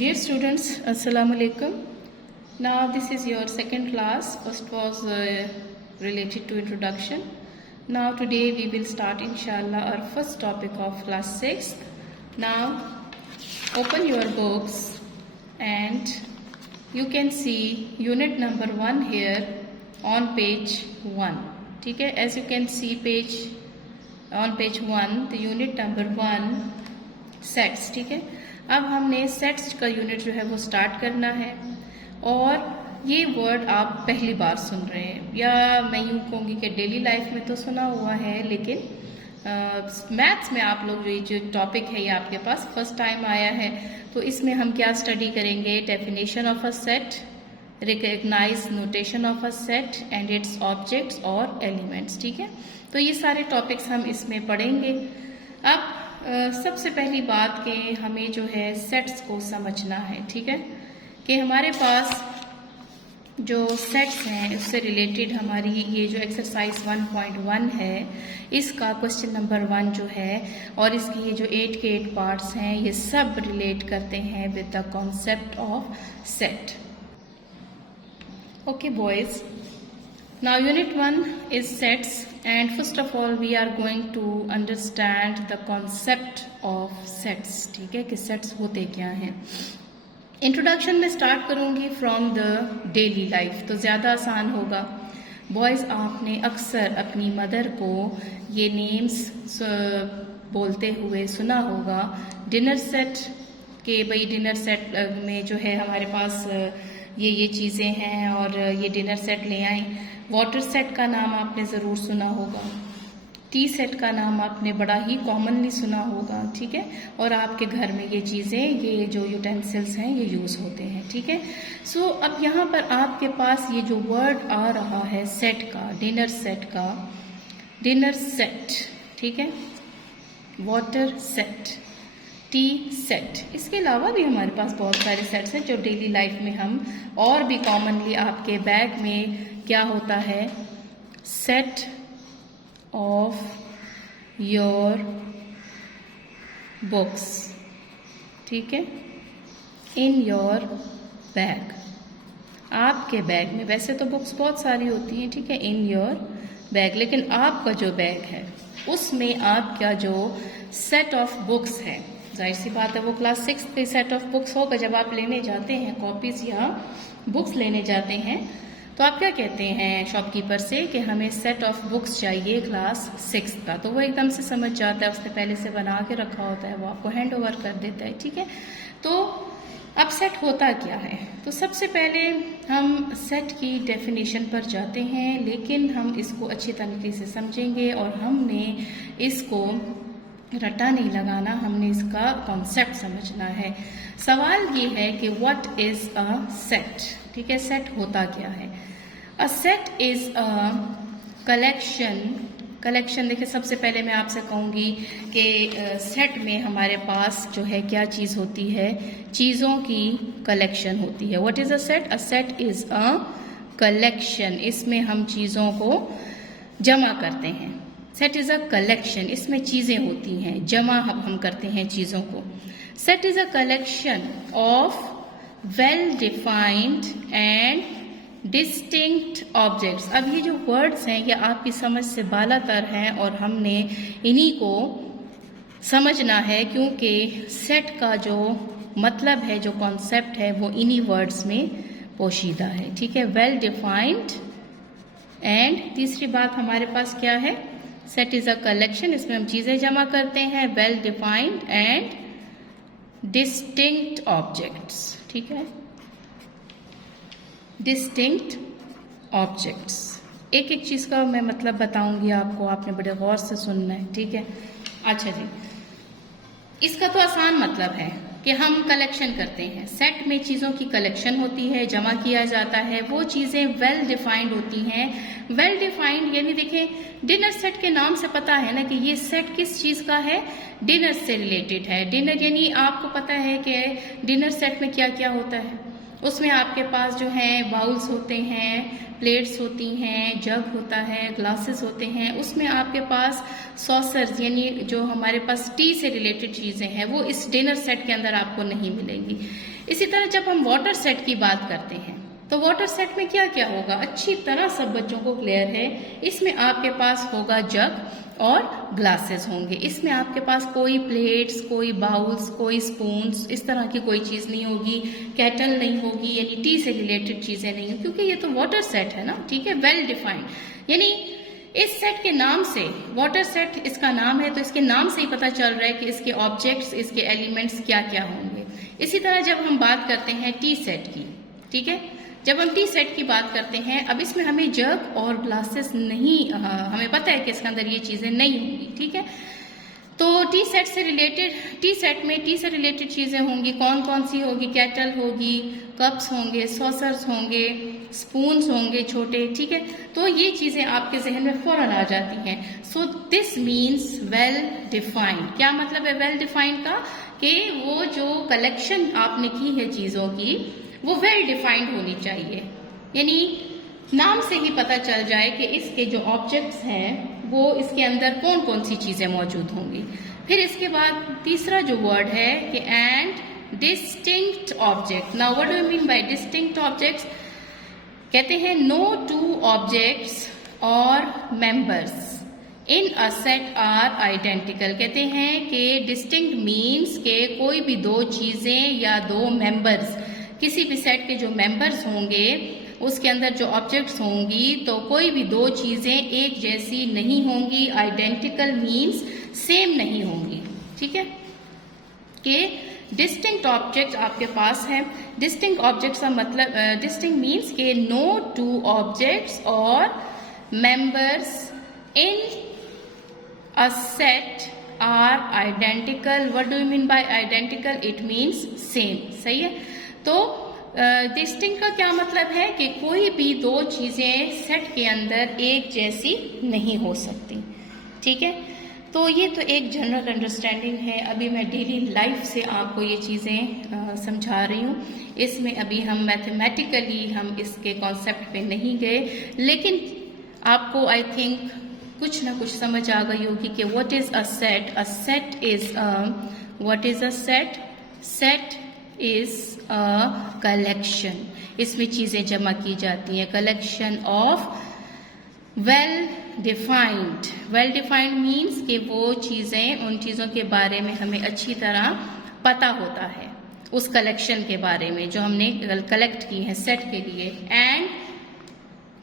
Dear students, Assalamu alaikum. Now this is your second class. First was related to introduction. Now today we will start inshallah our first topic of class 6. Now open your books and you can see unit number 1 here on page 1. ठीक है, as you can see on page 1 the unit number 1 sets. ठीक है, अब हमने sets का unit जो है वो स्टार्ट करना है और ये वर्ड आप पहली बार सुन रहे हैं, या मैं यूँ कहूँगी कि डेली लाइफ में तो सुना हुआ है, लेकिन मैथ्स में आप लोग जो टॉपिक है ये आपके पास फर्स्ट टाइम आया है। तो इसमें हम क्या स्टडी करेंगे? Definition of a set, recognize notation of a set and its objects और एलिमेंट्स। ठीक है, तो ये सारे टॉपिक्स हम इसमें पढ़ेंगे। अब सबसे पहली बात कि हमें जो है सेट्स को समझना है। ठीक है, कि हमारे पास जो सेट्स हैं उससे रिलेटेड हमारी ये जो एक्सरसाइज 1.1 है इसका क्वेश्चन नंबर 1 जो है और इसकी ये जो 8 के 8 पार्ट्स हैं ये सब रिलेट करते हैं with the concept of set. Okay boys, now unit 1 is sets and first of all we are going to understand the concept of sets. ठीक है, कि sets होते क्या हैं। इंट्रोडक्शन में स्टार्ट करूंगी फ्रॉम द डेली लाइफ, तो ज़्यादा आसान होगा। बॉयज़, आपने अक्सर अपनी मदर को ये नेम्स बोलते हुए सुना होगा। डिनर सेट के भाई डिनर सेट में जो है हमारे पास ये चीज़ें हैं और ये डिनर सेट ले आएँ। वाटर सेट का नाम आपने ज़रूर सुना होगा। टी सेट का नाम आपने बड़ा ही कॉमनली सुना होगा। ठीक है, और आपके घर में ये चीज़ें, ये जो यूटेंसिल्स हैं ये यूज़ होते हैं। ठीक है, सो अब यहाँ पर आपके पास ये जो वर्ड आ रहा है सेट का, डिनर सेट का, डिनर सेट, ठीक है, वाटर सेट, टी सेट, इसके अलावा भी हमारे पास बहुत सारे सेट्स हैं जो डेली लाइफ में हम और भी कॉमनली आपके बैग में क्या होता है, सेट ऑफ योर बुक्स। ठीक है, इन योर बैग, आपके बैग में। वैसे तो बुक्स बहुत सारी होती हैं, ठीक है, इन योर बैग, लेकिन आपका जो बैग है उसमें आपका जो सेट ऑफ बुक्स है, जाहिर सी बात है वो क्लास 6 के सेट ऑफ बुक्स होगा। जब आप लेने जाते हैं कॉपीज या बुक्स लेने जाते हैं तो आप क्या कहते हैं शॉपकीपर से कि हमें सेट ऑफ बुक्स चाहिए क्लास 6 का, तो वो एकदम से समझ जाता है, उसने पहले से बना के रखा होता है, वो आपको हैंड ओवर कर देता है। ठीक है, तो अब सेट होता क्या है? तो सबसे पहले हम सेट की डेफिनेशन पर जाते हैं, लेकिन हम इसको अच्छी तरीके से समझेंगे और हमने इसको रटा नहीं लगाना, हमने इसका कॉन्सेप्ट समझना है। सवाल ये है कि व्हाट इज अ सेट? ठीक है, सेट होता क्या है? A set is a collection. देखिए, सबसे पहले मैं आपसे कहूँगी कि सेट में हमारे पास जो है क्या चीज़ होती है, चीज़ों की कलेक्शन होती है। What is a set? A set is a collection, इसमें हम चीज़ों को जमा करते हैं। सेट इज अ कलेक्शन, इसमें चीजें होती हैं, जमा हम करते हैं चीजों को। Set is a collection of well defined and distinct objects. अब ये जो वर्ड्स हैं ये आपकी समझ से बालातर हैं और हमने इन्हीं को समझना है, क्योंकि सेट का जो मतलब है, जो कॉन्सेप्ट है, वो इन्हीं वर्ड्स में पोशीदा है। ठीक है, वेल डिफाइंड एंड तीसरी बात हमारे पास क्या है? सेट इज अ कलेक्शन, इसमें हम चीजें जमा करते हैं, well defined and distinct objects. ठीक है, डिस्टिंक्ट ऑब्जेक्ट्स। एक एक चीज का मैं मतलब बताऊंगी आपको, आपने बड़े गौर से सुनना है। ठीक है, अच्छा जी, इसका तो आसान मतलब है कि हम कलेक्शन करते हैं। सेट में चीज़ों की कलेक्शन होती है, जमा किया जाता है, वो चीज़ें वेल डिफाइंड होती हैं। वेल डिफाइंड यानी देखें, डिनर सेट के नाम से पता है ना कि ये सेट किस चीज़ का है, डिनर से रिलेटेड है। डिनर यानी आपको पता है कि डिनर सेट में क्या क्या होता है, उसमें आपके पास जो है बाउल्स होते हैं, प्लेट्स होती हैं, जग होता है, ग्लासेस होते हैं। उसमें आपके पास सॉसर्स यानी जो हमारे पास टी से रिलेटेड चीज़ें हैं वो इस डिनर सेट के अंदर आपको नहीं मिलेंगी। इसी तरह जब हम वाटर सेट की बात करते हैं तो वाटर सेट में क्या क्या होगा, अच्छी तरह सब बच्चों को क्लियर है। इसमें आपके पास होगा जग और ग्लासेस होंगे। इसमें आपके पास कोई प्लेट्स, कोई बाउल्स, कोई स्पून्स, इस तरह की कोई चीज़ नहीं होगी। केटल नहीं होगी, यानी टी से रिलेटेड चीज़ें नहीं होंगी, क्योंकि ये तो वाटर सेट है ना, ठीक है, वेल डिफाइंड। यानी इस सेट के नाम से, वाटर सेट इसका नाम है तो इसके नाम से ही पता चल रहा है कि इसके ऑब्जेक्ट्स, इसके एलिमेंट्स क्या क्या होंगे। इसी तरह जब हम बात करते हैं टी सेट की, ठीक है, जब हम टी सेट की बात करते हैं, अब इसमें हमें जग और ग्लासेस नहीं, हमें पता है कि इसके अंदर ये चीज़ें नहीं होंगी, ठीक है। तो टी सेट से रिलेटेड, टी सेट में टी से रिलेटेड चीज़ें होंगी, कौन कौन सी होगी, केटल होगी, कप्स होंगे, सॉसर्स होंगे, स्पून्स होंगे छोटे, ठीक है। तो ये चीज़ें आपके जहन में फौरन आ जाती हैं। So this means well defined. क्या मतलब है वेल डिफाइंड का, कि वो जो कलेक्शन आपने की है चीज़ों की वो वेल डिफाइंड होनी चाहिए। यानी नाम से ही पता चल जाए कि इसके जो ऑब्जेक्ट्स हैं वो इसके अंदर कौन कौन सी चीज़ें मौजूद होंगी। फिर इसके बाद तीसरा जो वर्ड है कि and distinct object. Now what do you mean by distinct objects? कहते हैं नो टू ऑब्जेक्ट्स और members in a set are identical. कहते हैं कि डिस्टिंक्ट मीन्स के कोई भी दो चीज़ें या दो मेंबर्स, किसी भी सेट के जो मेंबर्स होंगे उसके अंदर जो ऑब्जेक्ट्स होंगी, तो कोई भी दो चीज़ें एक जैसी नहीं होंगी। आइडेंटिकल मीन्स सेम नहीं होंगी, ठीक है। कि डिस्टिंक्ट ऑब्जेक्ट आपके पास है। डिस्टिंक्ट ऑब्जेक्ट्स का मतलब, डिस्टिंक्ट मीन्स के नो टू ऑब्जेक्ट्स और members in a set are identical. What do you mean by identical? It means same. सही है। तो डिस्टिंक्ट का क्या मतलब है कि कोई भी दो चीज़ें सेट के अंदर एक जैसी नहीं हो सकती, ठीक है। तो ये तो एक जनरल अंडरस्टैंडिंग है। अभी मैं डेली लाइफ से आपको ये चीज़ें समझा रही हूँ। इसमें अभी हम मैथमेटिकली हम इसके कॉन्सेप्ट पे नहीं गए, लेकिन आपको आई थिंक कुछ ना कुछ समझ आ गई होगी कि what is a set. A set is what is a set? Set is a collection. इसमें चीज़ें जमा की जाती हैं। Collection of well defined. Well defined means कि वो चीज़ें, उन चीज़ों के बारे में हमें अच्छी तरह पता होता है, उस कलेक्शन के बारे में जो हमने कलेक्ट की है सेट के लिए। And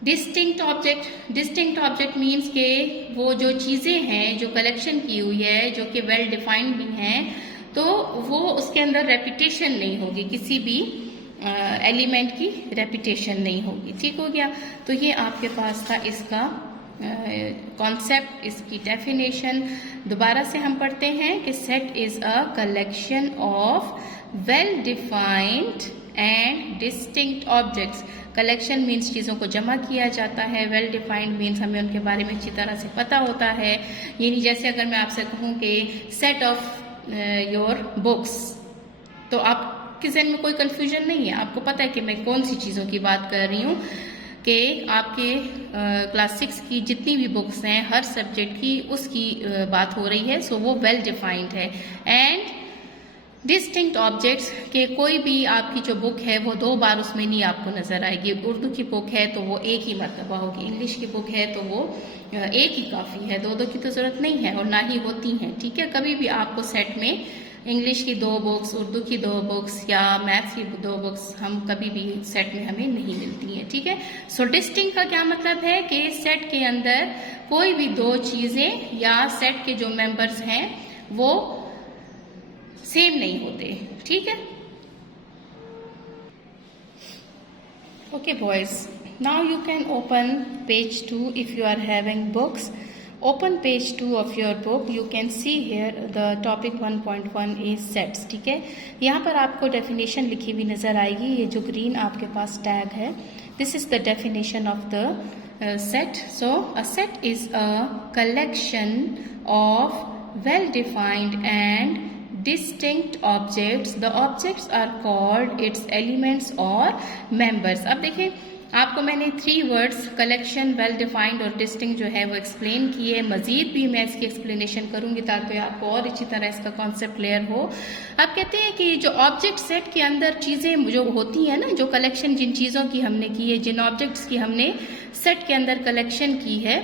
distinct object. Distinct object means के वो जो चीज़ें हैं जो कलेक्शन की हुई है, जो कि वेल डिफाइंड भी हैं, तो वो उसके अंदर रेपिटेशन नहीं होगी, किसी भी एलिमेंट की रेपिटेशन नहीं होगी। ठीक हो गया। तो ये आपके पास था इसका कॉन्सेप्ट, इसकी डेफिनेशन। दोबारा से हम पढ़ते हैं कि set is a collection of well defined and distinct objects. Collection means चीज़ों को जमा किया जाता है, वेल डिफाइंड मीन्स हमें उनके बारे में अच्छी तरह से पता होता है। यानी जैसे अगर मैं आपसे कहूँ कि सेट ऑफ योर बुक्स, तो आपके जहन में कोई कंफ्यूजन नहीं है, आपको पता है कि मैं कौन सी चीज़ों की बात कर रही हूँ। कि आपके क्लास 6 की जितनी भी बुक्स हैं हर सब्जेक्ट की, उसकी बात हो रही है। सो वो वेल डिफाइंड है। एंड डिस्टिंक्ट ऑब्जेक्ट्स के कोई भी आपकी जो बुक है वो दो बार उसमें नहीं आपको नजर आएगी। उर्दू की बुक है तो वो एक ही मरतबा होगी, इंग्लिश की बुक है तो वो एक ही काफ़ी है, दो की तो ज़रूरत नहीं है और ना ही होती हैं। ठीक है। कभी भी आपको सेट में इंग्लिश की 2 बुक्स, उर्दू की 2 बुक्स या मैथ्स की 2 बुक्स हम कभी भी सेट में हमें नहीं मिलती हैं। ठीक है। सो डिस्टिंक्ट का क्या मतलब है कि सेट के अंदर कोई भी 2 चीज़ें या सेट के जो मेंबर्स हैं वो सेम नहीं होते। ठीक है। Okay boys, now you can open page 2 if you are having books. Open page 2 of your book. You can see here the topic 1.1 is sets. ठीक है। यहाँ पर आपको definition लिखी हुई नज़र आएगी। ये जो green आपके पास tag है, this is the definition of the set. So a set is a collection of well-defined and distinct objects, the objects are called its elements or members. अब देखिए आपको मैंने 3 वर्ड्स कलेक्शन, वेल डिफाइंड और distinct जो है वो explain किए। मजीद भी मैं इसकी एक्सप्लेनेशन करूंगी ताकि आपको और अच्छी तरह इसका कॉन्सेप्ट क्लियर हो। अब कहते हैं कि जो ऑब्जेक्ट सेट के अंदर चीज़ें जो होती हैं ना, जो कलेक्शन जिन चीज़ों की हमने की है, जिन ऑब्जेक्ट्स की हमने सेट के अंदर कलेक्शन की है,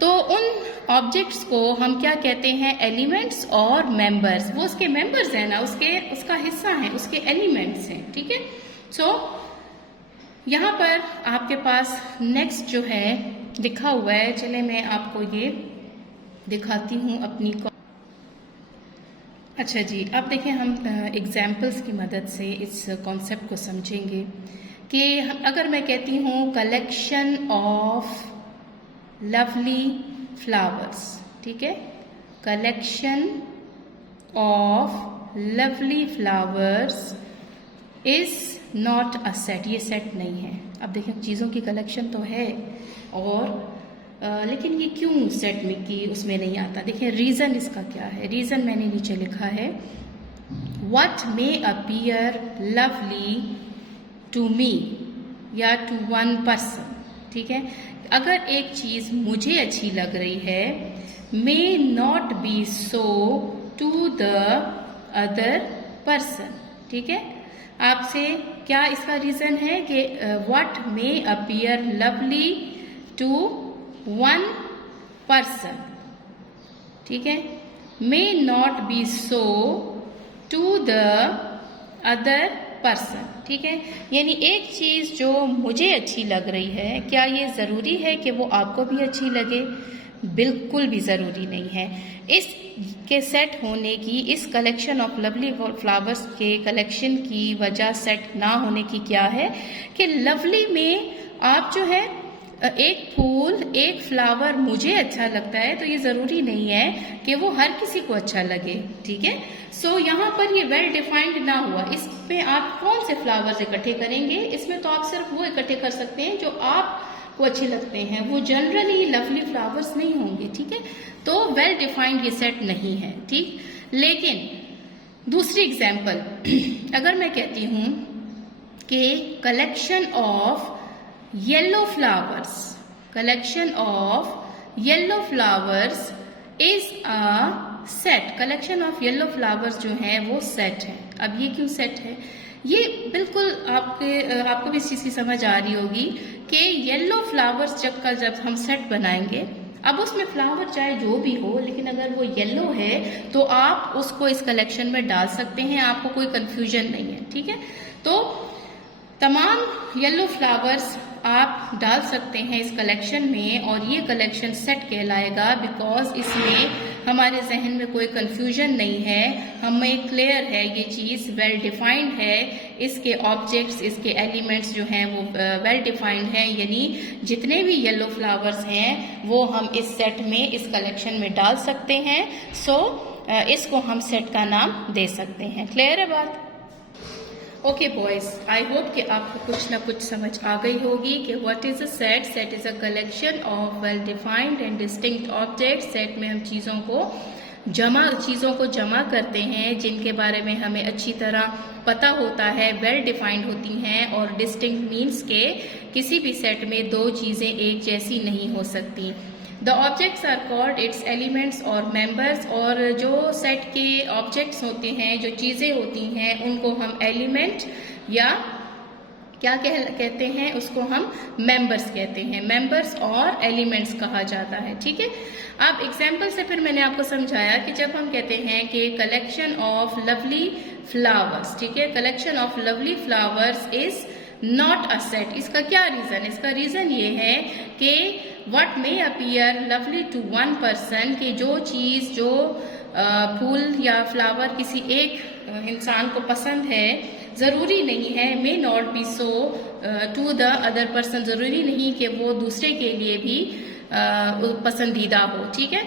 तो उन ऑब्जेक्ट्स को हम क्या कहते हैं, एलिमेंट्स और मेंबर्स। वो उसके मेंबर्स हैं ना, उसका हिस्सा है, उसके एलिमेंट्स हैं, ठीक है। सो यहाँ पर आपके पास नेक्स्ट जो है लिखा हुआ है, चले मैं आपको ये दिखाती हूँ अपनी अच्छा जी, अब देखिए हम एग्जाम्पल्स की मदद से इस कॉन्सेप्ट को समझेंगे कि अगर मैं कहती हूँ कलेक्शन ऑफ लवली फ्लावर्स, ठीक है, collection of lovely flowers is not a set, ये सेट नहीं है। अब देखिए चीज़ों की कलेक्शन तो है और लेकिन ये क्यों सेट में की उसमें नहीं आता। देखिए रीज़न इसका क्या है, रीज़न मैंने नीचे लिखा है, what may appear lovely to me या टू वन पर्सन, ठीक है। अगर एक चीज़ मुझे अच्छी लग रही है, may not be so to the other person, ठीक है। आपसे क्या इसका रीज़न है कि what may appear lovely to one person, ठीक है, may not be so to the other person, ठीक है। यानी एक चीज़ जो मुझे अच्छी लग रही है, क्या ये ज़रूरी है कि वो आपको भी अच्छी लगे? बिल्कुल भी ज़रूरी नहीं है। इसके सेट होने की, इस कलेक्शन ऑफ लवली फ्लावर्स के कलेक्शन की वजह सेट ना होने की क्या है कि लवली में आप जो है एक फूल, एक फ्लावर मुझे अच्छा लगता है, तो ये ज़रूरी नहीं है कि वो हर किसी को अच्छा लगे, ठीक है। सो यहाँ पर ये वेल डिफाइंड ना हुआ। इसमें आप कौन से फ्लावर्स इकट्ठे करेंगे? इसमें तो आप सिर्फ वो इकट्ठे कर सकते हैं जो आपको अच्छे लगते हैं, वो जनरली लवली फ्लावर्स नहीं होंगे, ठीक है। तो वेल डिफाइंड ये सेट नहीं है, ठीक। लेकिन दूसरी एग्जाम्पल अगर मैं कहती हूँ कि collection of yellow flowers, collection of yellow flowers is a set, collection of yellow flowers जो है वो सेट है। अब ये क्यों सेट है? ये बिल्कुल आपको भी इस चीज़ की समझ आ रही होगी कि येलो फ्लावर्स जब हम सेट बनाएंगे, अब उसमें फ्लावर चाहे जो भी हो, लेकिन अगर वो येलो है तो आप उसको इस कलेक्शन में डाल सकते हैं, आपको कोई कंफ्यूजन नहीं है, ठीक है। तो तमाम येलो फ्लावर्स आप डाल सकते हैं इस कलेक्शन में और ये कलेक्शन सेट कहलाएगा, बिकॉज इसमें हमारे जहन में कोई कंफ्यूजन नहीं है, हमें क्लियर है, ये चीज़ वेल डिफाइंड है, इसके ऑब्जेक्ट्स, इसके एलिमेंट्स जो हैं वो वेल डिफाइंड हैं, यानी जितने भी येलो फ्लावर्स हैं वो हम इस सेट में, इस कलेक्शन में डाल सकते हैं। सो इसको हम सेट का नाम दे सकते हैं। क्लियर है बात? ओके बॉयज, आई होप कि आपको कुछ ना कुछ समझ आ गई होगी कि what is a set. Set is a collection of well defined and distinct objects. Set में हम चीज़ों को जमा करते हैं जिनके बारे में हमें अच्छी तरह पता होता है, वेल डिफाइंड होती हैं, और डिस्टिंक्ट मीन्स के किसी भी सेट में दो चीज़ें एक जैसी नहीं हो सकती। The objects are called its elements और मेंबर्स, और जो सेट के ऑब्जेक्ट्स होते हैं, जो चीज़ें होती हैं, उनको हम एलिमेंट या क्या कहते हैं, उसको हम मेंबर्स कहते हैं। मेंबर्स और एलिमेंट्स कहा जाता है, ठीक है। अब एग्जाम्पल से फिर मैंने आपको समझाया कि जब हम कहते हैं कि कलेक्शन ऑफ लवली फ्लावर्स, ठीक है, collection of lovely flowers is not a set, इसका क्या रीज़न? इसका रीज़न ये है कि what may appear lovely to one person, कि जो चीज़, जो फूल या फ्लावर किसी एक इंसान को पसंद है, ज़रूरी नहीं है, may not be so to the other person, ज़रूरी नहीं कि वो दूसरे के लिए भी पसंदीदा हो, ठीक है।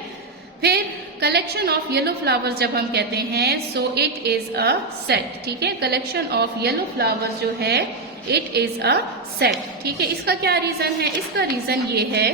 फिर कलेक्शन ऑफ येलो फ्लावर्स जब हम कहते हैं, so it is a set, ठीक है। कलेक्शन ऑफ येलो फ्लावर्स जो है इट इज अ सेट, ठीक है। इसका क्या रीजन है? इसका रीजन ये है,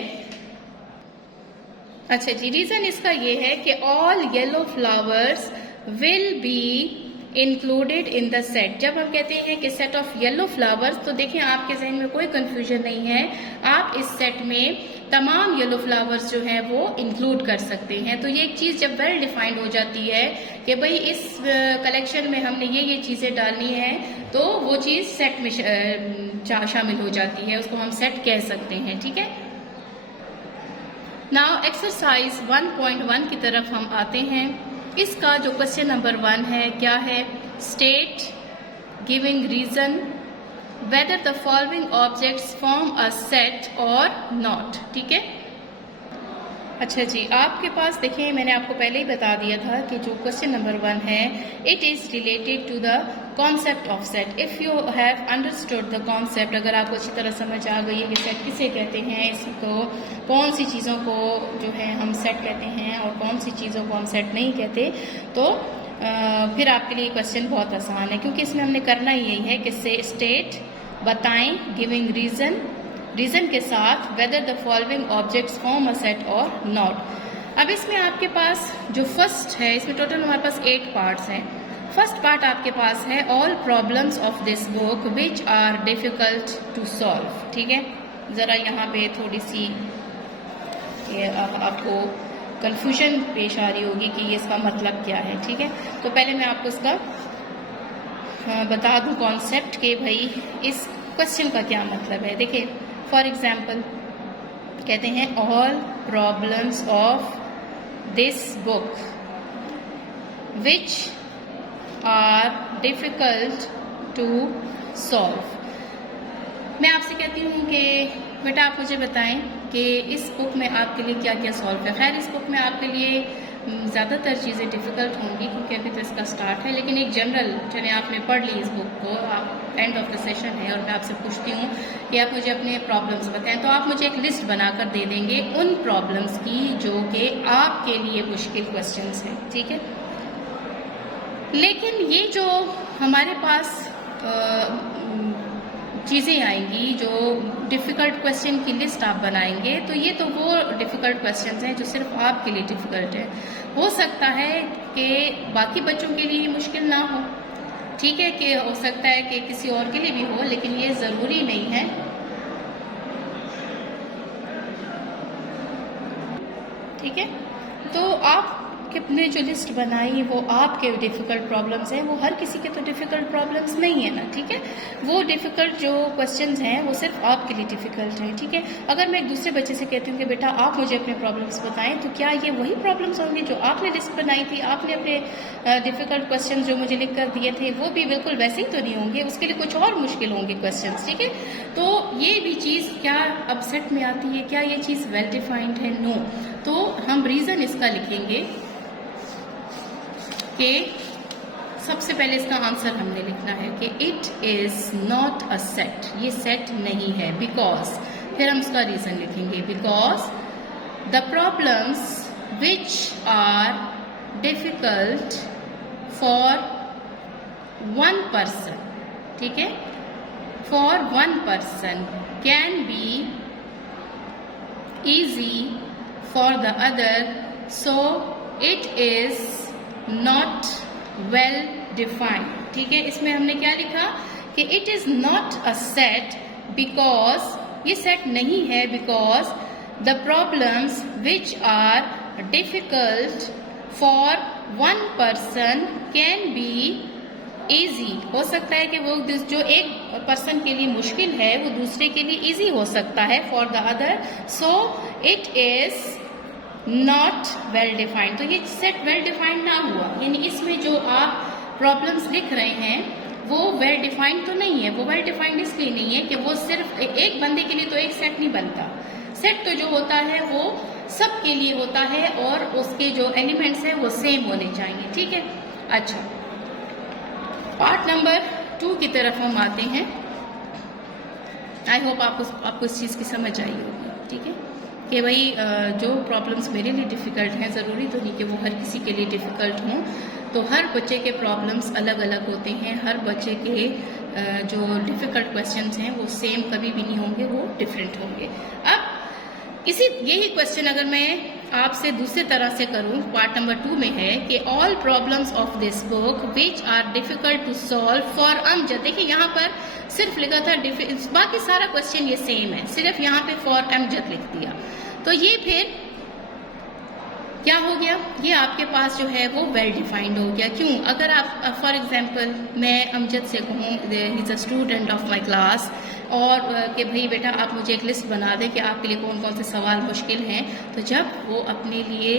अच्छा जी, रीजन इसका ये है कि all yellow flowers will be included in the set. जब हम कहते हैं कि सेट ऑफ येलो फ्लावर्स, तो देखिए आपके जहन में कोई कंफ्यूजन नहीं है, आप इस सेट में तमाम येलो फ्लावर्स जो हैं वो इंक्लूड कर सकते हैं। तो ये एक चीज़ जब वेल डिफाइंड हो जाती है कि भाई इस कलेक्शन में हमने ये चीज़ें डालनी है, तो वो चीज़ सेट में शामिल हो जाती है, उसको हम सेट कह सकते हैं। ठीक है, नाउ एक्सरसाइज 1.1 की तरफ हम आते हैं। इसका जो क्वेश्चन नंबर 1 है क्या है, state giving reason whether the following objects form a set और नॉट। ठीक है, अच्छा जी, आपके पास देखिए मैंने आपको पहले ही बता दिया था कि जो क्वेश्चन नंबर 1 है it is related to the concept of set. If you have understood the concept, अगर आपको अच्छी तरह समझ आ गई है कि सेट किसे कहते हैं, इसको कौन सी चीज़ों को जो है हम सेट कहते हैं और कौन सी चीज़ों को हम सेट नहीं कहते, तो फिर आपके लिए क्वेश्चन बहुत आसान है, क्योंकि इसमें हमने करना ही यही है कि स्टेट बताएं गिविंग रीजन के साथ weather the following objects form a set और नॉट। अब इसमें आपके पास जो फर्स्ट है, इसमें टोटल हमारे पास 8 पार्ट्स हैं। फर्स्ट पार्ट आपके पास है all problems of this book which are difficult to solve. ठीक है, ज़रा यहाँ पे थोड़ी सी आपको कंफ्यूजन पेश आ रही होगी कि ये इसका मतलब क्या है। ठीक है, तो पहले मैं आपको इसका बता दूं कॉन्सेप्ट के भाई इस क्वेश्चन का क्या मतलब है। देखिए फॉर एग्जाम्पल कहते हैं all problems of this book which are difficult to solve. मैं आपसे कहती हूँ कि बेटा आप मुझे बताएं कि इस बुक में आपके लिए क्या क्या सॉल्व है। खैर इस बुक में आपके लिए ज़्यादातर चीज़ें डिफ़िकल्ट होंगी क्योंकि अभी तो इसका स्टार्ट है, लेकिन एक जनरल चलिए आपने पढ़ ली इस बुक को, आप एंड ऑफ द सेशन है और मैं आपसे पूछती हूँ कि आप मुझे अपने प्रॉब्लम्स बताएं, तो आप मुझे एक लिस्ट बनाकर दे देंगे उन प्रॉब्लम्स की जो कि आपके लिए मुश्किल क्वेश्चंस हैं। ठीक है, लेकिन ये जो हमारे पास चीज़ें आएंगी, जो डिफ़िकल्ट क्वेश्चन की लिस्ट आप बनाएंगे, तो ये तो वो डिफ़िकल्ट क्वेश्चंस हैं जो सिर्फ आपके लिए डिफ़िकल्ट है। हो सकता है कि बाकी बच्चों के लिए मुश्किल ना हो, ठीक है, कि हो सकता है कि किसी और के लिए भी हो, लेकिन ये ज़रूरी नहीं है। ठीक है, तो आप अपने जो लिस्ट बनाई वो आपके डिफ़िकल्ट प्रॉब्लम्स हैं, वो हर किसी के तो डिफ़िकल्ट प्रॉब्लम्स नहीं है ना। ठीक है, वो डिफ़िकल्ट जो क्वेश्चंस हैं वो सिर्फ आपके लिए डिफ़िकल्ट हैं। ठीक है, अगर मैं एक दूसरे बच्चे से कहती हूँ कि बेटा आप मुझे अपने प्रॉब्लम्स बताएं, तो क्या ये वही प्रॉब्लम्स होंगे जो आपने लिस्ट बनाई थी, आपने अपने डिफ़िकल्ट क्वेश्चन जो मुझे लिख कर दिए थे वो भी बिल्कुल वैसे ही तो नहीं होंगे, उसके लिए कुछ और मुश्किल होंगे क्वेश्चन। ठीक है, तो ये भी चीज़ क्या अब सेट में आती है, क्या ये चीज़ वेल डिफाइंड है? नो। तो हम रीज़न इसका लिखेंगे कि सबसे पहले इसका आंसर हमने लिखना है कि it is not a set, ये सेट नहीं है, बिकॉज, फिर हम उसका रीजन लिखेंगे, because the problems which are difficult for one person, ठीक है, for one person can be easy for the other, so it is not well defined. ठीक है, इसमें हमने क्या लिखा कि it is not a set because, ये सेट नहीं है because the problems which are difficult for one person can be easy. हो सकता है कि वो जो एक पर्सन के लिए मुश्किल है वो दूसरे के लिए इजी हो सकता है, for the other, so it is not well defined. तो ये सेट वेल डिफाइंड ना हुआ, यानी इसमें जो आप प्रॉब्लम्स लिख रहे हैं वो वेल डिफाइंड तो नहीं है। वो वेल डिफाइंड इसलिए नहीं है कि वो सिर्फ एक बंदे के लिए तो एक सेट नहीं बनता। सेट तो जो होता है वो सबके लिए होता है और उसके जो एलिमेंट्स हैं वो सेम होने चाहिए। ठीक है, अच्छा, पार्ट नंबर 2 की तरफ हम आते हैं। आई होप आपको इस चीज़ की समझ आई होगी। ठीक है, कि भाई जो प्रॉब्लम्स मेरे लिए डिफ़िकल्ट हैं, ज़रूरी तो नहीं कि वो हर किसी के लिए डिफ़िकल्ट हों। तो हर बच्चे के प्रॉब्लम्स अलग अलग होते हैं, हर बच्चे के जो डिफ़िकल्ट क्वेश्चंस हैं वो सेम कभी भी नहीं होंगे, वो डिफरेंट होंगे। अब इसी यही क्वेश्चन अगर मैं आपसे दूसरी तरह से करूं, पार्ट नंबर 2 में है कि all problems of this book which are difficult to solve for Amjad. देखिए यहाँ पर सिर्फ लिखा था, बाकी सारा क्वेश्चन ये सेम है, सिर्फ यहाँ पे फॉर अमजद लिख दिया। तो ये फिर क्या हो गया, ये आपके पास जो है वो वेल डिफाइंड हो गया। क्यों? अगर आप फॉर एग्जांपल मैं अमजद से कहूँ, he is a student of my class, और कि भाई बेटा आप मुझे एक लिस्ट बना दें कि आपके लिए कौन कौन से सवाल मुश्किल हैं, तो जब वो अपने लिए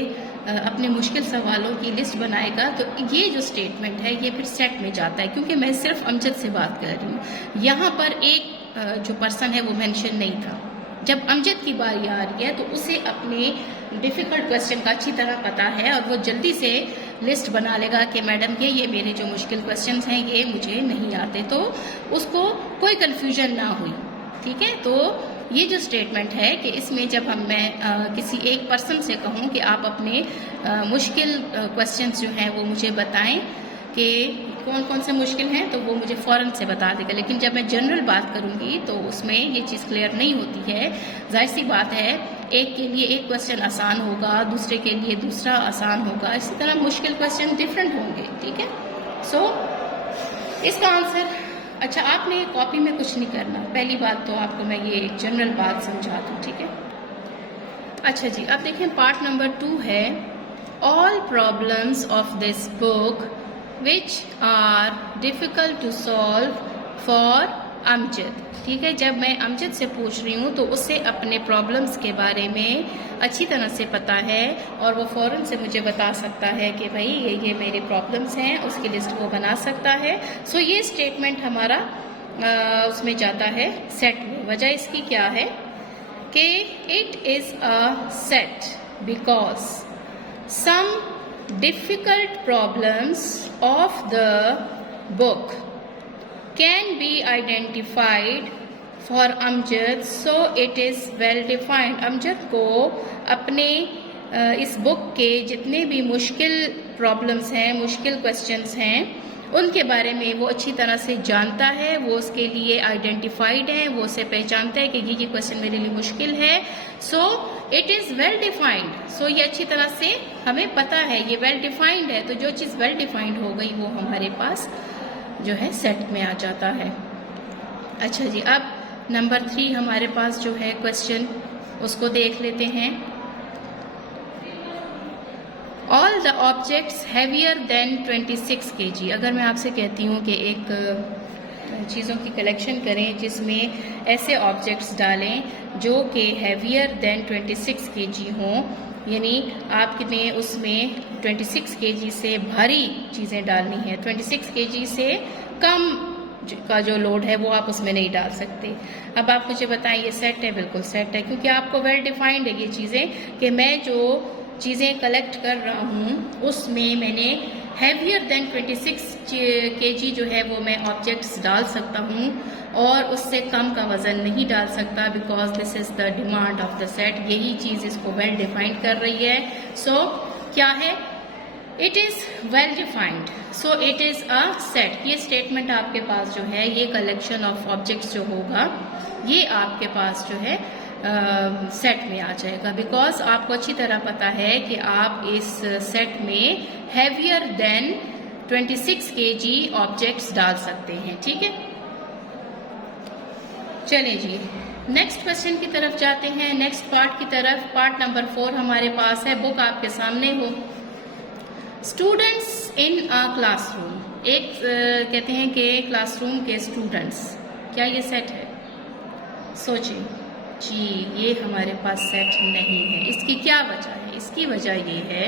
अपने मुश्किल सवालों की लिस्ट बनाएगा तो ये जो स्टेटमेंट है ये फिर सेट में जाता है, क्योंकि मैं सिर्फ अमजद से बात कर रही हूँ। यहाँ पर एक जो पर्सन है वो मेंशन नहीं था। जब अमजद की बारी आ रही है तो उसे अपने डिफिकल्ट क्वेश्चन का अच्छी तरह पता है और वो जल्दी से लिस्ट बना लेगा कि मैडम ये मेरे जो मुश्किल क्वेश्चंस हैं ये मुझे नहीं आते, तो उसको कोई कन्फ्यूजन ना हुई। ठीक है, तो ये जो स्टेटमेंट है कि इसमें जब मैं किसी एक पर्सन से कहूँ कि आप अपने मुश्किल क्वेश्चंस जो हैं वो मुझे बताएं कि कौन कौन से मुश्किल हैं, तो वो मुझे फ़ौरन से बता देगा। लेकिन जब मैं जनरल बात करूँगी तो उसमें ये चीज़ क्लियर नहीं होती है। जाहिर सी बात है, एक के लिए एक क्वेश्चन आसान होगा, दूसरे के लिए दूसरा आसान होगा, इसी तरह मुश्किल क्वेश्चन डिफरेंट होंगे। ठीक है, सो इसका आंसर, अच्छा आपने कॉपी में कुछ नहीं करना। पहली बात तो आपको मैं ये जनरल बात समझा दूँ। ठीक है, अच्छा जी, अब देखें पार्ट नंबर 2 है all problems of this book which are difficult to solve for Amjad. ठीक है, जब मैं अमजद से पूछ रही हूँ तो उसे अपने प्रॉब्लम्स के बारे में अच्छी तरह से पता है और वो फ़ौरन से मुझे बता सकता है कि भाई ये मेरे प्रॉब्लम्स हैं, उसकी लिस्ट वो बना सकता है। सो ये स्टेटमेंट हमारा उसमें जाता है सेट में। वजह इसकी क्या है कि it is a set because some difficult problems of the book can be identified for Amjad, so it is well defined। Amjad को अपने इस बुक के जितने भी मुश्किल प्रॉब्लम्स हैं, मुश्किल क्वेश्चंस हैं, उनके बारे में वो अच्छी तरह से जानता है, वो उसके लिए आइडेंटिफाइड है, वो उसे पहचानता है कि ये क्वेश्चन मेरे लिए मुश्किल है। So it is well defined. सो ये अच्छी तरह से हमें पता है, ये वेल डिफाइंड है। तो जो चीज़ वेल डिफाइंड हो गई वो हमारे पास जो है सेट में आ जाता है। अच्छा जी, अब नंबर 3 हमारे पास जो है क्वेश्चन, उसको देख लेते हैं। All the objects heavier than 26 kg। अगर मैं आपसे कहती हूँ कि एक चीज़ों की कलेक्शन करें जिसमें ऐसे ऑब्जेक्ट्स डालें जो कि हैवियर देन 26 kg हों, यानी आपने उसमें 26 kg से भारी चीज़ें डालनी है, 26 kg से कम का जो लोड है वो आप उसमें नहीं डाल सकते। अब आप मुझे बताएं ये सेट है? बिल्कुल सेट है, क्योंकि आपको वेल डिफाइंड है ये चीज़ें कि मैं जो चीज़ें कलेक्ट कर रहा हूँ उसमें मैंने हैवियर देन 26 kg जो है वो मैं ऑब्जेक्ट्स डाल सकता हूँ और उससे कम का वज़न नहीं डाल सकता, because this is the demand of the set. यही चीज़ इसको वेल डिफाइंड कर रही है। सो क्या है? It is well defined, so it is a set. ये स्टेटमेंट आपके पास जो है, ये कलेक्शन ऑफ ऑब्जेक्ट्स जो होगा ये आपके पास जो है सेट में आ जाएगा, बिकॉज आपको अच्छी तरह पता है कि आप इस सेट में हैवियर देन 26 kg ऑब्जेक्ट्स डाल सकते हैं। ठीक है, चलिए जी नेक्स्ट क्वेश्चन की तरफ जाते हैं, नेक्स्ट पार्ट की तरफ। पार्ट नंबर 4 हमारे पास है, बुक आपके सामने हो। Students in a classroom. एक कहते हैं कि क्लासरूम के स्टूडेंट्स, क्या ये सेट है? सोचिए जी, ये हमारे पास सेट नहीं है। इसकी क्या वजह है? इसकी वजह ये है,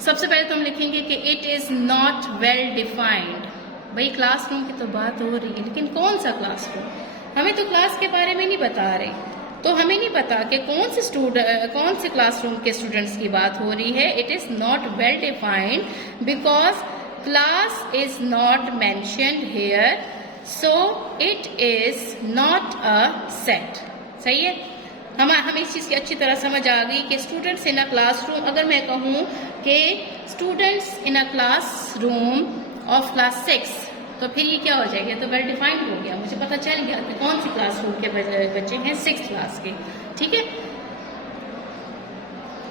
सबसे पहले तो हम लिखेंगे कि it is not well defined. भाई क्लासरूम की तो बात हो रही है, लेकिन कौन सा क्लासरूम? हमें तो क्लास के बारे में नहीं बता रहे, तो हमें नहीं पता कि कौन से क्लासरूम के स्टूडेंट्स की बात हो रही है। It is not well defined because class is not mentioned here, so it is not a set. सही है, हमें इस चीज़ की अच्छी तरह समझ आ गई कि स्टूडेंट्स इन अ क्लासरूम, अगर मैं कहूँ कि students in a classroom of class 6, तो फिर ये क्या हो जाएगा? तो वेल डिफाइंड हो गया, मुझे पता चल गया कि कौन सी क्लासरूम के बच्चे हैं, 6th क्लास के। ठीक है,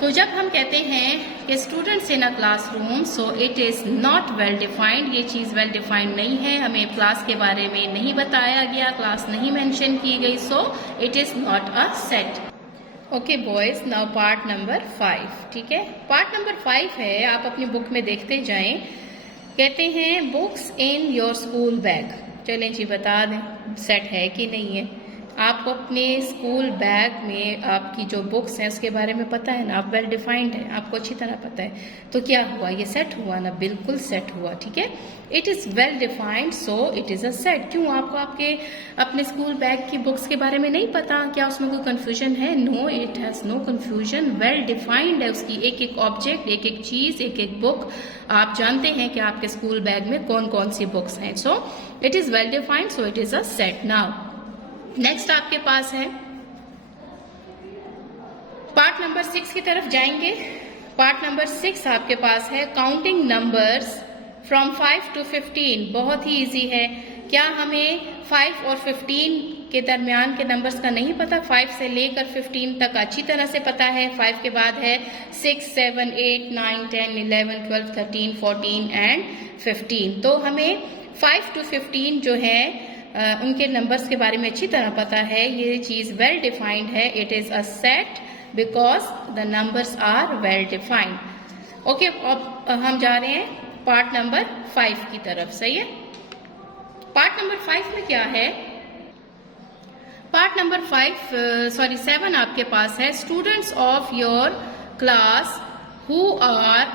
तो जब हम कहते हैं कि students in a classroom, so it is not well defined, ये चीज वेल डिफाइंड नहीं है, हमें क्लास के बारे में नहीं बताया गया, क्लास नहीं मेंशन की गई, सो it is not a set. Okay boys, now part number 5। ठीक है, पार्ट नंबर 5 है, आप अपनी बुक में देखते जाएं। कहते हैं books in your school bag. चलें जी बता दें सेट है कि नहीं है। आपको अपने स्कूल बैग में आपकी जो बुक्स हैं उसके बारे में पता है ना, आप वेल डिफाइंड है, आपको अच्छी तरह पता है। तो क्या हुआ, ये सेट हुआ ना, बिल्कुल सेट हुआ। ठीक है, it is well defined so it is a set. क्यों, आपको आपके अपने स्कूल बैग की बुक्स के बारे में नहीं पता, क्या उसमें कोई कंफ्यूजन है? No, it has no confusion, well defined है उसकी एक एक ऑब्जेक्ट, एक एक चीज, एक एक बुक। आप जानते हैं कि आपके स्कूल बैग में कौन कौन सी बुक्स हैं। So it is well defined so it is a set. Now next आपके पास है पार्ट नंबर 6 की तरफ जाएंगे। पार्ट नंबर 6 आपके पास है काउंटिंग नंबर्स फ्रॉम 5 to 15। बहुत ही इजी है। क्या हमें 5 और 15 के दरमियान के नंबर्स का नहीं पता? 5 से लेकर 15 तक अच्छी तरह से पता है। 5 के बाद है 6, 7, 8, 9, 10, 11, 12, 13, 14 एंड 15। तो हमें 5 to 15 जो है उनके नंबर्स के बारे में अच्छी तरह पता है। ये चीज वेल डिफाइंड है। It is a set because the numbers are well defined. Okay, अब हम जा रहे हैं पार्ट नंबर 5 की तरफ। सही है, पार्ट नंबर 5 में क्या है? पार्ट नंबर 7 आपके पास है students of your class who are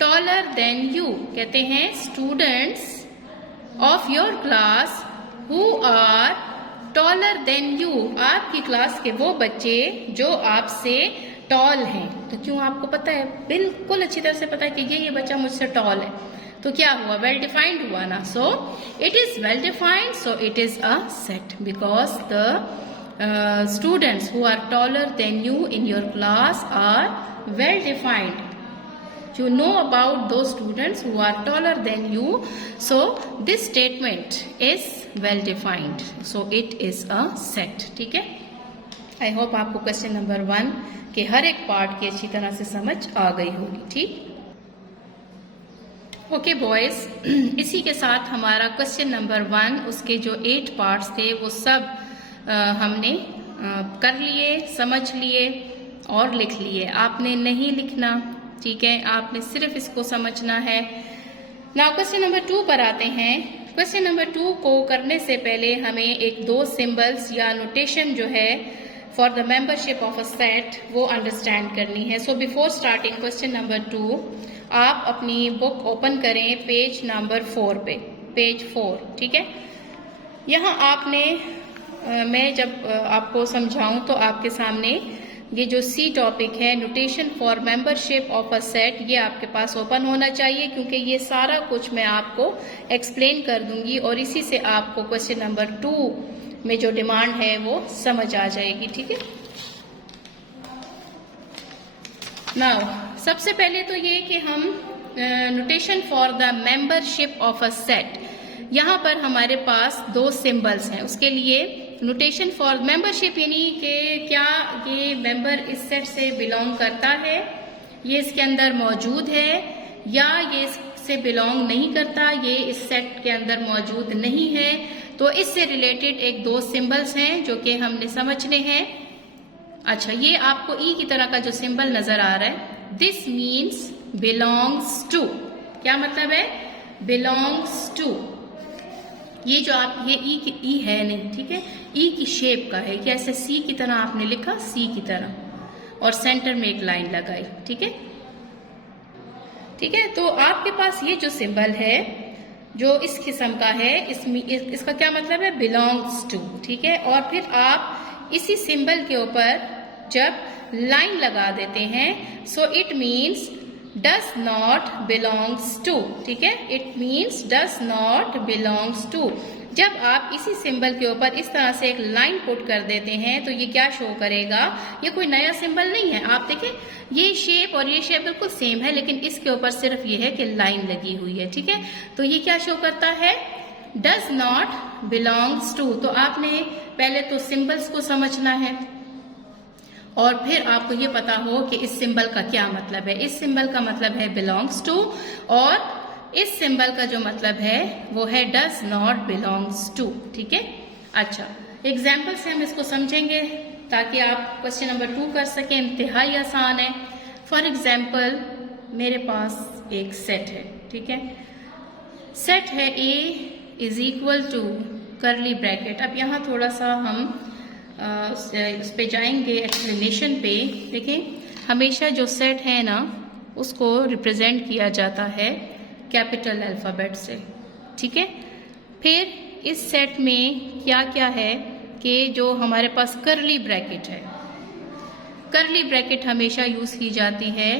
taller than you. कहते हैं students of your class who are taller than you. आपकी क्लास के वो बच्चे जो आपसे टॉल हैं। तो क्यों, आपको पता है, बिल्कुल अच्छी तरह से पता है कि ये बच्चा मुझसे टॉल है। तो क्या हुआ, वेल डिफाइंड हुआ ना। So it is well defined so it is a set because the students who are taller than you in your class are well defined. You know about those students who are taller than you, so this statement is well defined, so it is a set। ठीक है, आई hope आपको question number 1 के हर एक part की अच्छी तरह से समझ आ गई होगी। ठीक, ओके बॉयज, इसी के साथ हमारा क्वेश्चन नंबर 1 उसके जो 8 पार्ट्स थे वो सब हमने कर लिए, समझ लिए और लिख लिए। आपने नहीं लिखना, ठीक है, आपने सिर्फ इसको समझना है। नाउ क्वेश्चन नंबर 2 पर आते हैं। क्वेश्चन नंबर 2 को करने से पहले हमें एक दो सिंबल्स या नोटेशन जो है for the membership of a set वो अंडरस्टैंड करनी है। So before starting question number 2 आप अपनी बुक ओपन करें पेज नंबर 4 पे, पेज 4। ठीक है, यहाँ आपने मैं जब आपको समझाऊं तो आपके सामने ये जो सी टॉपिक है notation for membership of a set, ये आपके पास ओपन होना चाहिए क्योंकि ये सारा कुछ मैं आपको एक्सप्लेन कर दूंगी और इसी से आपको क्वेश्चन नंबर 2 में जो डिमांड है वो समझ आ जाएगी। ठीक है, नाउ सबसे पहले तो ये कि हम notation for the membership of a set, यहाँ पर हमारे पास दो सिंबल्स हैं। उसके लिए नोटेशन फॉर मेंबरशिप यानी कि क्या ये मेंबर इस सेट से बिलोंग करता है, ये इसके अंदर मौजूद है, या ये इससे बिलोंग नहीं करता, ये इस सेट के अंदर मौजूद नहीं है। तो इससे रिलेटेड एक दो सिंबल्स हैं जो कि हमने समझने हैं। अच्छा, ये आपको ई की तरह का जो सिंबल नजर आ रहा है, दिस मीन्स बिलोंग्स टू। क्या मतलब है? Belongs to. ये जो आप ये ई है नहीं, ठीक है, ई की शेप का है, कि ऐसे सी की तरह आपने लिखा, सी की तरह, और सेंटर में एक लाइन लगाई। ठीक है, ठीक है, तो आपके पास ये जो सिंबल है जो इस किस्म का है, इसका क्या मतलब है? Belongs to. ठीक है, और फिर आप इसी सिंबल के ऊपर जब लाइन लगा देते हैं, so it means does not belongs to. ठीक है, it means does not belongs to. जब आप इसी सिंबल के ऊपर इस तरह से एक लाइन पुट कर देते हैं तो ये क्या शो करेगा? ये कोई नया सिंबल नहीं है। आप देखें, ये शेप और ये शेप बिल्कुल सेम है, लेकिन इसके ऊपर सिर्फ ये है कि लाइन लगी हुई है। ठीक है, तो ये क्या शो करता है? Does not belongs to. तो आपने पहले तो सिंबल्स को समझना है और फिर आपको ये पता हो कि इस सिंबल का क्या मतलब है। इस सिंबल का मतलब है बिलोंग्स टू, और इस सिंबल का जो मतलब है वो है डज नॉट बिलोंग्स टू। ठीक है, अच्छा एग्जाम्पल से हम इसको समझेंगे ताकि आप क्वेश्चन नंबर 2 कर सकें। इंतहाई आसान है। फॉर एग्जाम्पल मेरे पास एक सेट है, ठीक है, सेट है A is equal to curly bracket. अब यहाँ थोड़ा सा हम उस पे जाएंगे एक्सप्लेनेशन पे। देखें, हमेशा जो सेट है ना उसको रिप्रेजेंट किया जाता है कैपिटल अल्फ़ाबेट से। ठीक है, फिर इस सेट में क्या क्या है कि जो हमारे पास करली ब्रैकेट है, करली ब्रैकेट हमेशा यूज की जाती है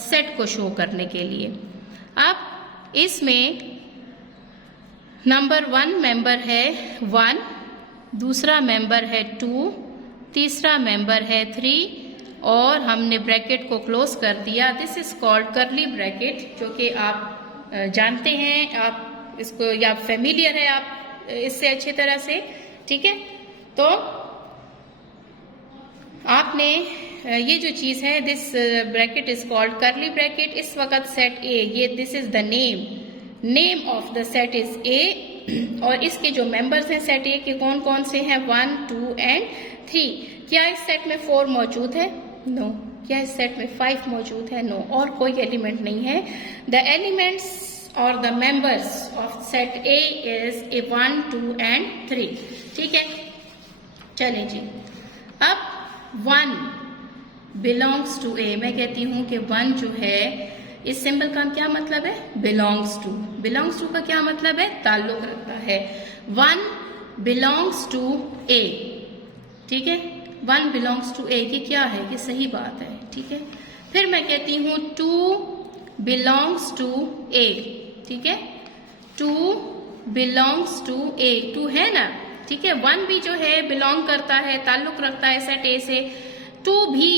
सेट को शो करने के लिए। अब इसमें नंबर 1 मेंबर है 1, दूसरा मेंबर है 2, तीसरा मेंबर है 3 और हमने ब्रैकेट को क्लोज कर दिया। दिस इज कॉल्ड करली ब्रैकेट, जो कि आप जानते हैं, आप इसको या फेमिलियर है आप इससे अच्छी तरह से। ठीक है, तो आपने ये जो चीज है, दिस ब्रैकेट इज कॉल्ड करली ब्रैकेट। इस वक्त सेट ए, ये this is the name of the set is a, और इसके जो मेंबर्स हैं सेट ए के कौन कौन से हैं, 1, 2 एंड 3। क्या इस सेट में 4 मौजूद है? नो। क्या इस सेट में 5 मौजूद है? नो। और कोई एलिमेंट नहीं है। द एलिमेंट्स और the members of set A is a 1, 2 and 3। ठीक है, चलें जी। अब 1 बिलोंग्स टू ए, मैं कहती हूं कि 1 जो है, इस सिंबल का क्या मतलब है? Belongs to. बिलोंग्स टू का क्या मतलब है? ताल्लुक रखता है। 1 बिलोंग्स टू ए। ठीक है, 1 बिलोंग्स टू ए, ये क्या है? ये सही बात है। ठीक है, फिर मैं कहती हूं 2 बिलोंग्स टू ए। ठीक है, 2 बिलोंग्स टू ए, 2 है ना। ठीक है, 1 भी जो है बिलोंग करता है, ताल्लुक रखता है सेट ए से। 2 भी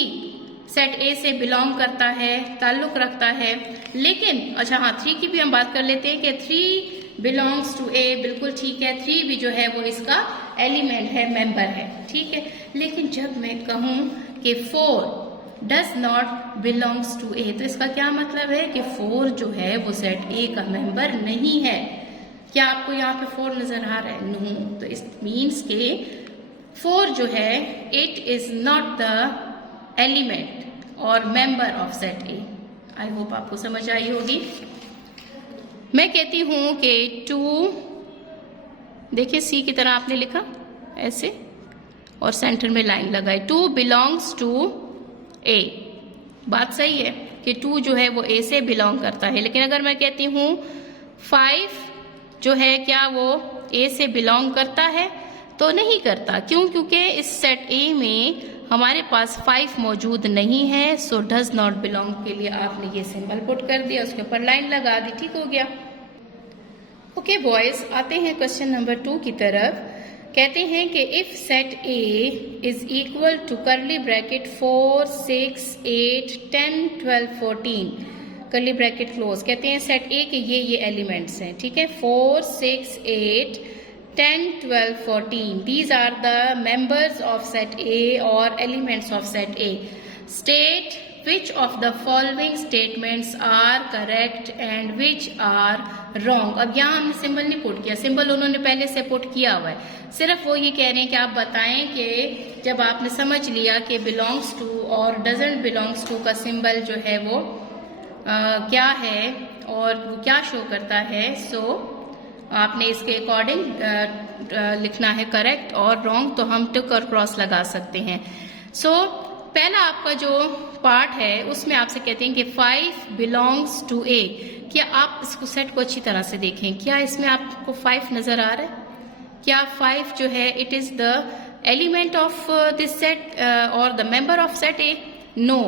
सेट ए से बिलोंग करता है, ताल्लुक रखता है। लेकिन अच्छा हाँ, 3 की भी हम बात कर लेते हैं कि 3 बिलोंग्स टू ए, बिल्कुल ठीक है। 3 भी जो है वो इसका एलिमेंट है, मेंबर है। ठीक है, लेकिन जब मैं कहूं कि 4 डज नॉट बिलोंग्स टू ए, तो इसका क्या मतलब है कि 4 जो है वो सेट ए का मेंबर नहीं है। क्या आपको यहाँ पे 4 नजर आ रहा है? नो। तो इस मीन्स के 4 जो है, it is not the element or member of set A. I hope आपको समझ आई होगी। मैं कहती हूं कि 2, देखिए सी की तरह आपने लिखा ऐसे और सेंटर में लाइन लगाई। 2 बिलोंग्स टू ए, बात सही है कि 2 जो है वो ए से बिलोंग करता है। लेकिन अगर मैं कहती हूं 5 जो है, क्या वो ए से बिलोंग करता है? तो नहीं करता। क्यों? क्योंकि इस सेट ए में हमारे पास 5 मौजूद नहीं है। सो डज नॉट बिलोंग के लिए आपने ये सिंबल पुट कर दिया, उसके ऊपर लाइन लगा दी, ठीक हो गया। ओके बॉयज, आते हैं क्वेश्चन नंबर 2 की तरफ। कहते हैं कि if set A is equal to curly bracket 4, 6, 8, 10, 12, 14, करली ब्रैकेट क्लोज। कहते हैं सेट ए के ये एलिमेंट्स हैं। ठीक है, 4, 6, 8, 10, 12, 14. These are the members of set A or elements of set A. State which of the following statements are correct and which are wrong. अब यहाँ हमने सिंबल नहीं पुट किया, सिंबल उन्होंने पहले से पुट किया हुआ है। सिर्फ वो ये कह रहे हैं कि आप बताएं कि जब आपने समझ लिया कि बिलोंग्स टू और डजंट बिलोंग्स टू का सिंबल जो है वो क्या है और वो क्या शो करता है। सो आपने इसके अकॉर्डिंग लिखना है करेक्ट और रॉन्ग, तो हम टिक और क्रॉस लगा सकते हैं। सो पहला आपका जो पार्ट है उसमें आपसे कहते हैं कि 5 बिलोंग्स टू ए। क्या आप इसको सेट को अच्छी तरह से देखें, क्या इसमें आपको 5 नजर आ रहा है? क्या 5 जो है it is the element of this set or the member of set A? No.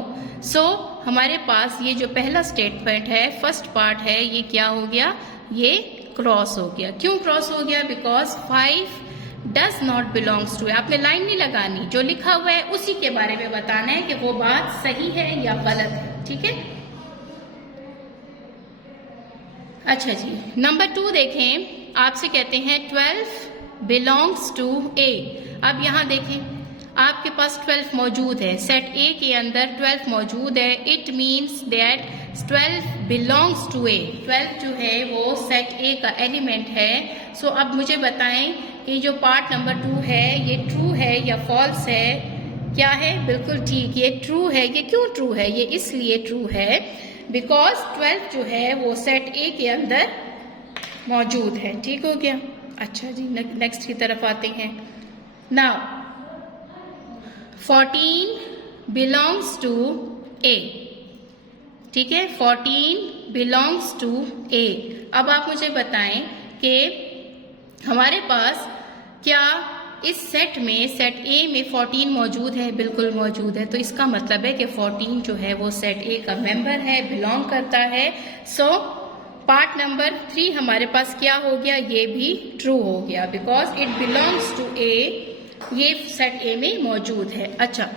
So हमारे पास ये जो पहला स्टेटमेंट है, फर्स्ट पार्ट है, ये क्या हो गया? ये क्रॉस हो गया। क्यों क्रॉस हो गया? Because 5 does not belongs to. आपने लाइन नहीं लगानी, जो लिखा हुआ है उसी के बारे में बताना है कि वो बात सही है या गलत है। ठीक है, अच्छा जी, नंबर 2 देखें। आपसे कहते हैं 12 बिलोंग्स टू ए। अब यहां देखें, आपके पास 12 मौजूद है, सेट ए के अंदर 12 मौजूद है, it means that 12 belongs to A. 12 जो है वो सेट ए का एलिमेंट है। सो अब मुझे बताएं कि जो पार्ट नंबर 2 है ये ट्रू है या फॉल्स है? क्या है? बिल्कुल ठीक, ये ट्रू है। ये क्यों ट्रू है? ये इसलिए ट्रू है बिकॉज 12 जो है वो सेट ए के अंदर मौजूद है। ठीक हो गया? अच्छा जी, नेक्स्ट की तरफ आते हैं। नाउ 14 बिलोंग्स टू ए। ठीक है, 14 बिलोंग्स टू ए। अब आप मुझे बताएं कि हमारे पास क्या इस सेट में, सेट ए में 14 मौजूद है? बिल्कुल मौजूद है। तो इसका मतलब है कि 14 जो है वो सेट ए का मेंबर है, बिलोंग करता है। सो पार्ट नंबर 3 हमारे पास क्या हो गया? ये भी ट्रू हो गया बिकॉज इट बिलोंग्स टू ए, ये सेट ए में मौजूद है। अच्छा,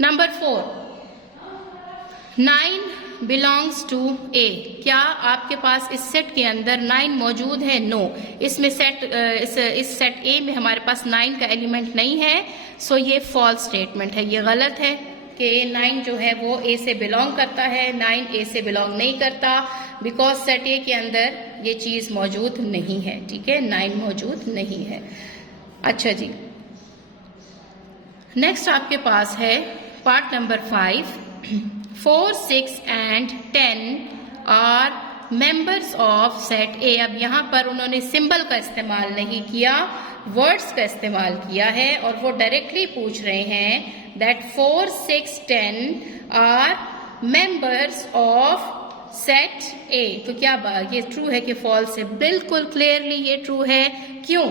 नंबर 4 9 बिलोंग्स टू ए। क्या आपके पास इस सेट के अंदर 9 मौजूद है? नो, इसमें इस सेट ए में हमारे पास 9 का एलिमेंट नहीं है। सो ये फॉल्स स्टेटमेंट है, ये गलत है कि 9 जो है वो ए से बिलोंग करता है। 9 ए से बिलोंग नहीं करता बिकॉज सेट ए के अंदर ये चीज मौजूद नहीं है। ठीक है, 9 मौजूद नहीं है। अच्छा जी, नेक्स्ट आपके पास है part number 5। 4, 6 and 10 are members of set A. अब यहाँ पर उन्होंने सिंबल का इस्तेमाल नहीं किया, वर्ड्स का इस्तेमाल किया है और वो डायरेक्टली पूछ रहे हैं that 4, 6, 10 are members of set A. तो क्या बात, ये ट्रू है कि फॉल्स है? बिल्कुल क्लियरली ये ट्रू है। क्यों?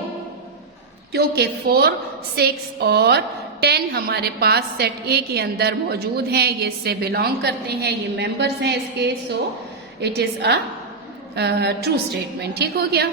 क्योंकि 4, 6 और 10 हमारे पास सेट ए के अंदर मौजूद हैं, ये इससे बिलोंग करते हैं, ये मेंबर्स हैं इसके। सो it is a true statement. ठीक हो गया?